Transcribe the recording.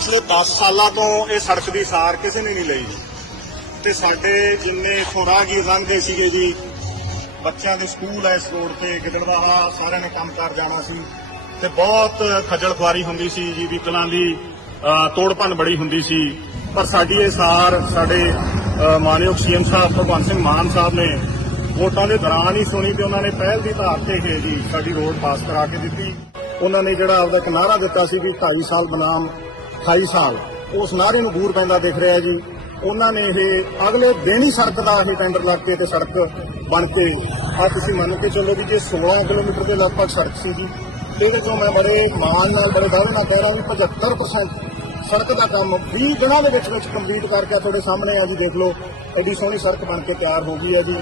ਪਿਛਲੇ 10 ਸਾਲਾਂ ਤੋਂ ਇਹ ਸੜਕ ਦੀ ਸਾਰ ਕਿਸੇ ਨੇ ਨਹੀਂ ਲਈ। ਤੇ ਸਾਡੇ ਜਿੰਨੇ ਇੱਥੋਂ ਰਾਹਗੀਰ ਲੰਘਦੇ ਸੀਗੇ ਜੀ ਬੱਚਿਆਂ ਦੇ ਸਕੂਲ ਐ ਇਸ ਰੋਡ ਤੇ ਗਿੱਦੜਵਾਹਾ ਸਾਰਿਆਂ ਨੇ ਕੰਮ ਕਰ ਜਾਣਾ ਸੀ। ਤੇ ਬਹੁਤ ਖੱਜਲ ਖੁਆਰੀ ਹੁੰਦੀ ਸੀ ਜੀ ਵਹੀਕਲਾਂ ਦੀ ਅ, ਤੋੜ ਭੰਨ ਬੜੀ ਹੁੰਦੀ ਸੀ। ਪਰ ਸਾਡੀ ਇਹ ਸਾਰ ਸਾਡੇ ਅ, ਮਾਨਯੋਗ ਸੀਐਮ ਸਾਹਿਬ ਭਗਵੰਤ ਸਿੰਘ ਮਾਨ ਸਾਹਿਬ ਨੇ ਵੋਟਾਂ ਦੇ ਦੌਰਾਨ ਹੀ ਸੁਣੀ ਤੇ ਉਹਨਾਂ ਨੇ ਪਹਿਲ ਦੀ ਧਾਰ ਤੇ ਇਹ ਜੀ ਸਾਡੀ ਰੋਡ ਪਾਸ ਕਰਾ ਕੇ ਦਿੱਤੀ। ਉਹਨਾਂ ਨੇ ਜਿਹੜਾ ਆਪਦਾ ਇੱਕ ਨਾਅਰਾ ਦਿੱਤਾ ਸੀ ਕਿ 2.5 ਸਾਲ ਬਨਾਮ 28 ਸਾਲ। ਉਸ ਨਾਅਰੇ ਨੂੰ ਬੂਰ ਪੈਂਦਾ ਦਿਖ ਰਿਹਾ ਜੀ। ਉਹਨਾਂ ਨੇ ਇਹ ਅਗਲੇ ਦਿਨ ਹੀ ਸੜਕ ਦਾ ਇਹ ਟੈਂਡਰ ਲੱਗ ਕੇ ਤੇ ਸੜਕ ਬਣ ਕੇ ਆ ਤੁਸੀਂ ਮੰਨ ਕੇ ਚੱਲੋ ਵੀ ਜੇ 16 ਕਿਲੋਮੀਟਰ ਦੇ ਲਗਭਗ ਸੜਕ ਸੀ ਜੀ। ਇਹਦੇ ਤੋਂ ਮੈਂ ਬੜੇ ਮਾਣ ਨਾਲ, ਬੜੇ ਦਾਅਵੇ ਨਾਲ ਕਹਿ ਰਿਹਾ ਵੀ 75% ਸੜਕ ਦਾ ਕੰਮ 20 ਦਿਨਾਂ ਦੇ ਵਿੱਚ ਵਿੱਚ ਕੰਪਲੀਟ ਕਰਕੇ ਤੁਹਾਡੇ ਸਾਹਮਣੇ ਆ ਜੀ, ਦੇਖ ਲਓ। ਐਡੀ ਸੋਹਣੀ ਸੜਕ ਬਣ ਕੇ ਤਿਆਰ ਹੋ ਗਈ ਹੈ ਜੀ।